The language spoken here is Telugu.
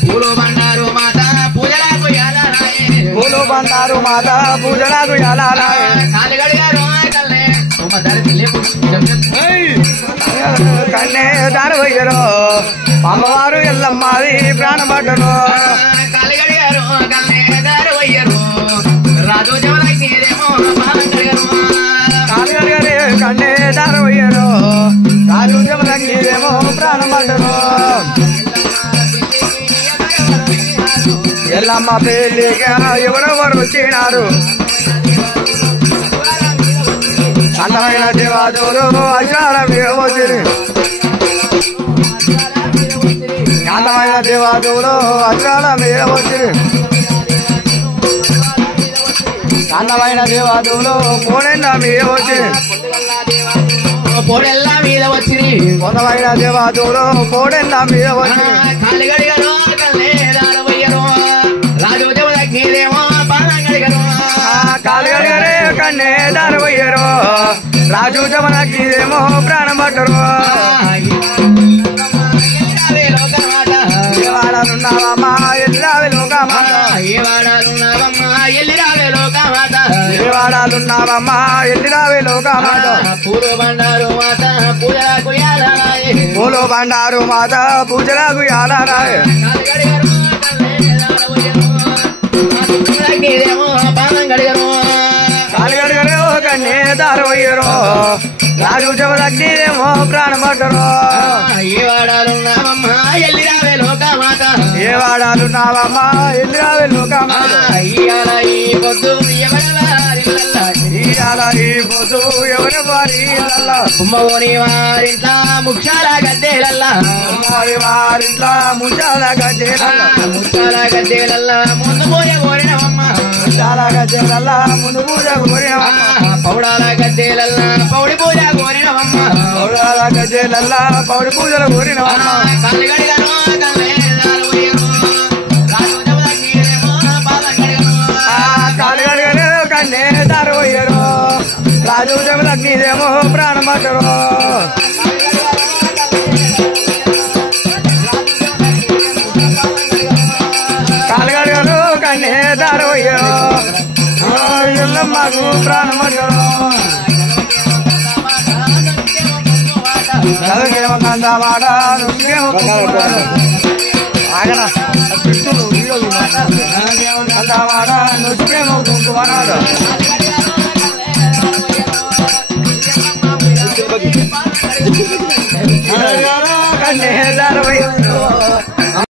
పూలు బండారు మాత పూజలకు యాలారాయే పూలు బండారు మాత పూజలకు యాలారాయే కాలిగడిగారు కల్లే ఉమదరి కన్నే దారవయ్యరో అమ్మవారు ఎల్లమ్మాది ప్రాణపడ్డరు కాలిగడిగారు కల్లే దారవయ్యరు రాజు జవలకిరేమో బాంగడిగారు కాలిగడిగారే కన్నే దారవయ్యరో రాజు జమలకిరేమో ప్రాణపడ్డరు ఎల్లమ్మ పెళ్లిగా ఎవరెవరు వచ్చినారు అందమైన దేవాదులు అశాల మీద వచ్చిరి అందమైన దేవాదులు అశాల మీద వచ్చిరి అందమైన దేవాదులు కోడెల్ల మీద వచ్చిరి పోడెల్ల మీద వచ్చిరి కొందమైన దేవాదులు కోడెల్ల మీద వచ్చిరి కాలిగడిగారు కల్లే దారవయ్యరు రాజు జవలకిరేమో బాంగడిగారు కాలిగడిగారే కన్నే దారవయ్యరు రాజు జమలకిరేమో ప్రాణపడ్డరు ఏవాడాలున్నావమ్మా ఎల్లిరావే లోకమాత ఏవాడాలున్నావమ్మా ఎల్లిరావే లోకమాత పూలు బండారు మాత పూజలకు యాలారాయే పూలు బండారు మాత పూజలకు యాలారాయే కాలిగడిగరే కన్నే దారవయ్యరు రాజు జమలకిరేమో ప్రాణపడ్డరు ఏవాడాలున్నావమ్మా ఎల్లిరావే లోకమాత ఏవాడాలున్నావమ్మా ఎల్లిరావే లోకమాత ఇయాల ఈ పొద్దు ఎవరెవరిల్లల్లా ఇయాల ఈ పొద్దు ఎవరి వారి ఇళ్ళల్లా కుమ్మగోని వారింట్ల ముఖ్యాల గద్దెలల్లా వారి వారింట్ల ముచ్చాల గజ్జెలల్లా ముఖ్యాల గద్దెలల్లా ముందు పోయే కోరినవమ్మ ముచ్చాల గజ్జెలల్లా ముందు పూజ కోరినవమ్మ పౌడాల గద్దెలల్లా పౌడి పూజ కోరినవమ్మ పౌడాల గజ్జెలల్లా పౌడి పూజలు కోరినవమ్మ కళ్ళగడిగను కళ్ళేదారవయ్యరు రాజు జవలకిరేమో బాలంగడిగను కాలిగడిగరే కన్నే దారవయ్యరు రాజు జమలకిరేమో ప్రాణపడ్డరు కాలిగడిగరు కన్నే దారవయ్యరు ఎల్లమ్మకు ప్రాణపడ్డరు చదువుకేమో కందమాట నువ్వుకేమో ఆగనా కందమాట నువ్వుకేమో కుంకుమన్నాడు కన్నే దారవయ్యరు